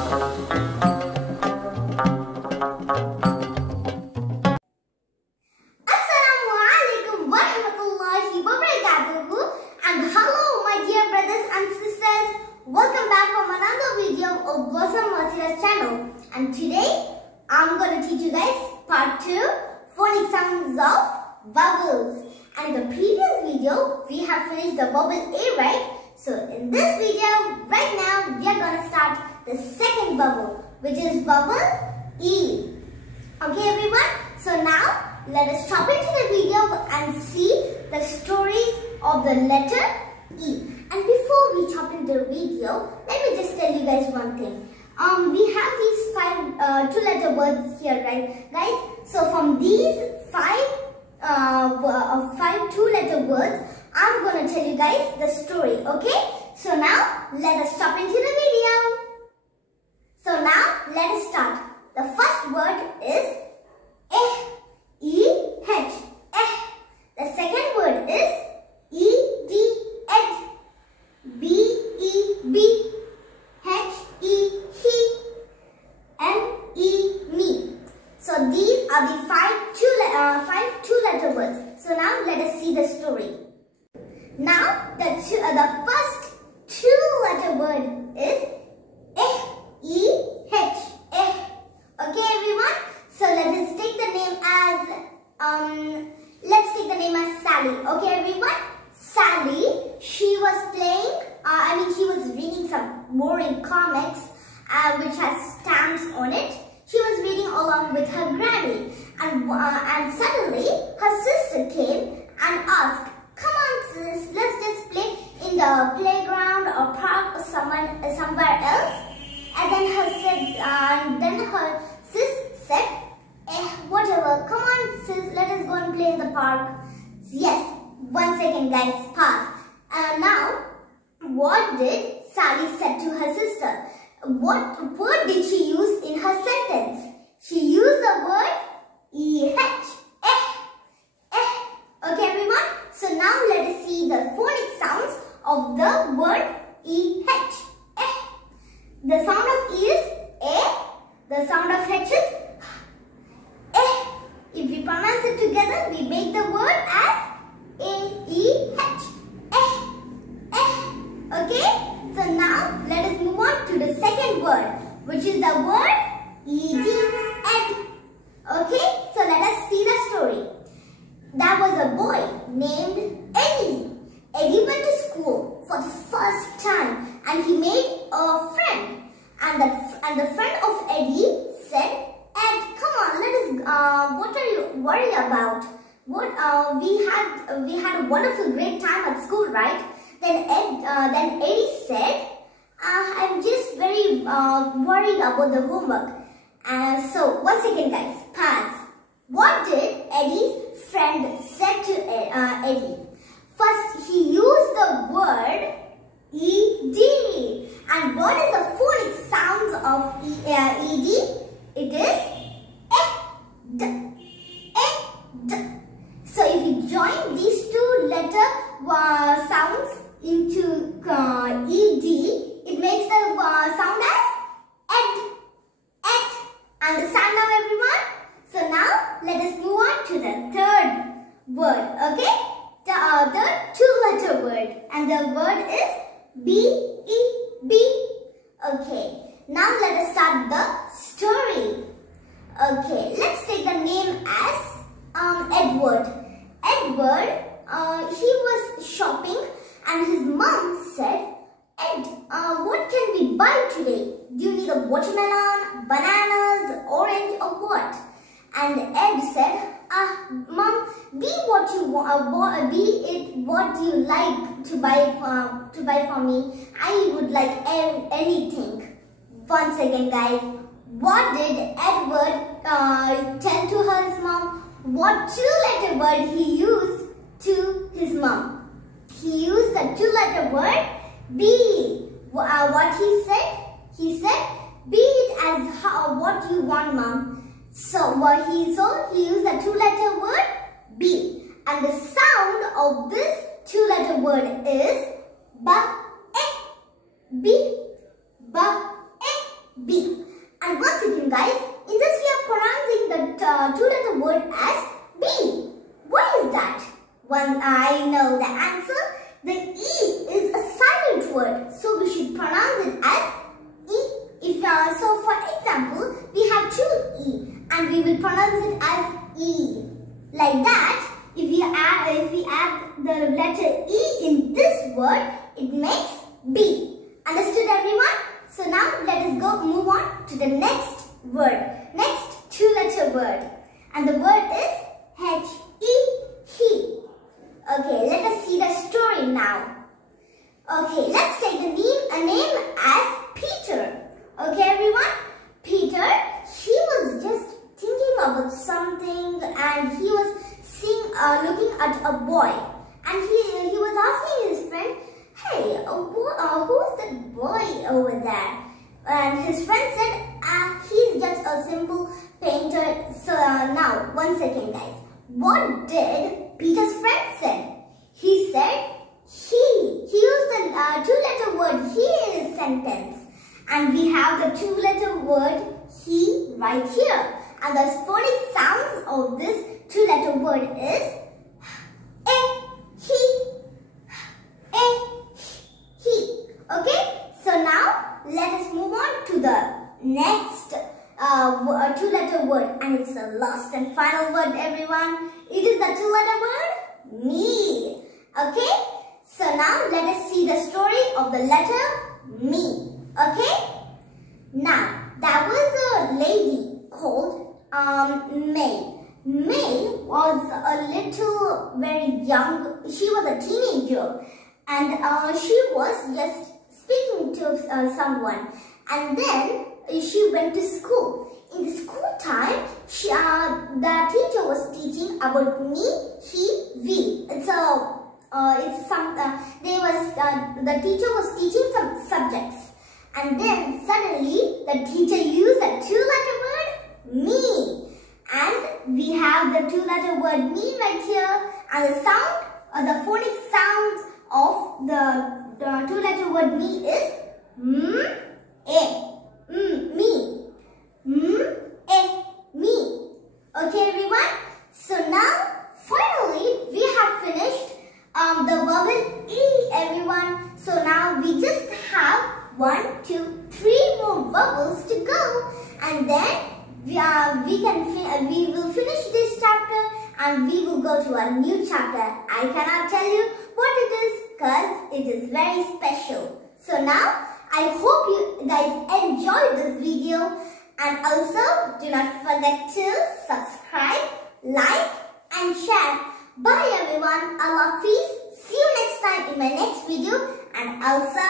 Assalamualaikum warahmatullahi wabarakatuh, and hello my dear brothers and sisters. Welcome back from another video of Blossom Martira's channel, and today I'm going to teach you guys part 2 phonic sounds of vowels. And in the previous video we have finished the vowel A, right? So in this video right now we are going to start the second vowel, which is vowel E. Okay everyone, so now let us jump into the video and see the story of the letter E. And before we jump into the video, let me just tell you guys one thing. We have these 5 two-letter words here, right guys? So from these 5 two-letter words, I'm going to tell you guys the story, okay? So now let us jump into the video. So now let us start. The first word is E-H, eh. The second word is E-D, ed. B-E-B, H-E, he, M-E, me. So these are the 5 two-letter words. So now let us see the story. Now the first two-letter word is E-H, eh. Okay everyone, so let us take the name as Sally. Okay everyone, Sally, she was playing, she was reading some boring comics which has stamps on it. She was reading along with her granny, and suddenly her sister came and asked, "Come on sis, let's just play in the playground or park or somewhere else." And then her sis said, whatever, come on sis, let us go and play in the park. Yes, 1 second guys, pause. Now, what did Sally said to her sister? What word did she use in her sentence? She used the word E-H, eh. Okay everyone, so now let us see the phonic sounds of the word E-H, eh. The sound of E is A, the sound of H is eh. If we pronounce it together, we make the word as A-E-H, eh. Okay, so now let us move on to the second word, which is the word E-D, ed. Okay, so let us see the story. There was a boy named Eddie. Eddie went to school for the first time and he made a friend. And the friend of Eddie said, "Ed, come on, let us. What are you worried about? We had a wonderful, great time at school, right?" Then Eddie said, "I'm just very worried about the homework." So 1 second, guys, pause. What did Eddie's friend said to Eddie? First, he used the word E-D. And what is the phonic sounds of E-D? It is E-D, E-D. So if you join these two letter sounds into E-D, it makes the sound as ed, ed. Understand now everyone? So now let us move on to the third word, okay? The third two-letter word, and the word is B-E-B. Okay, now let us start the story. Okay, let's take the name as Edward. Edward, he was shopping and his mom said, "Ed, what can we buy today? Do you need a watermelon, bananas, orange or what?" And Ed said, "Mom, be what you want, be it what you like to buy for me. I would like anything." 1 second, guys. What did Edward tell to his mom? What two-letter word he used to his mom? He used the two-letter word B. What he said? He said, "Be it as what you want, Mom." So he used the two-letter word B, and the sound of this two-letter word is ba, eh, B, ba, eh, B. B. And once again guys, in this we are pronouncing the two-letter word as B. Why is that? One, I know the answer. The E is a silent word, so we should pronounce it as E. So for example, we have two E and we will pronounce it as E. Like that, if we add the letter E in this word, it makes B. Understood everyone? So now let us move on to the next word. Next two-letter word. And the word is H-E, Okay, let us see the story now. Okay, let's take a name as Peter. Okay everyone? Peter, he was just thinking about something and he was looking at a boy. And he was asking his friend, hey, who's that boy over there? And his friend said, he's just a simple painter. So now, 1 second guys. What did Peter's friend say? He said, he. He used the two-letter word he in his sentence. And we have the two-letter word he right here. And the phonic sounds of this two-letter word is he. Okay, so now let us move on to the next two-letter word, and it's the last and final word everyone. It is the two-letter word me. Okay, so now let us see the story of the letter me. Okay, now there was a lady called May. May was a little very young. She was a teenager, and she was just speaking to someone, and then she went to school. In the school time, the teacher was teaching about me, he, we. The teacher was teaching some subjects, and then suddenly the teacher used the two-letter word me. And we have the two-letter word me right here, and the sound, the phonic sound of the two-letter word me is me. Me. Okay, everyone. So now, finally, we have finished the vowel E, everyone. So now we just have 1, 2, 3 more vowels to go, and then we will finish this chapter and we will go to a new chapter. I cannot tell you what it is because it is very special. So now I hope you guys enjoyed this video, and also do not forget to subscribe, like and share. Bye everyone. Allah Hafiz. See you next time in my next video, and also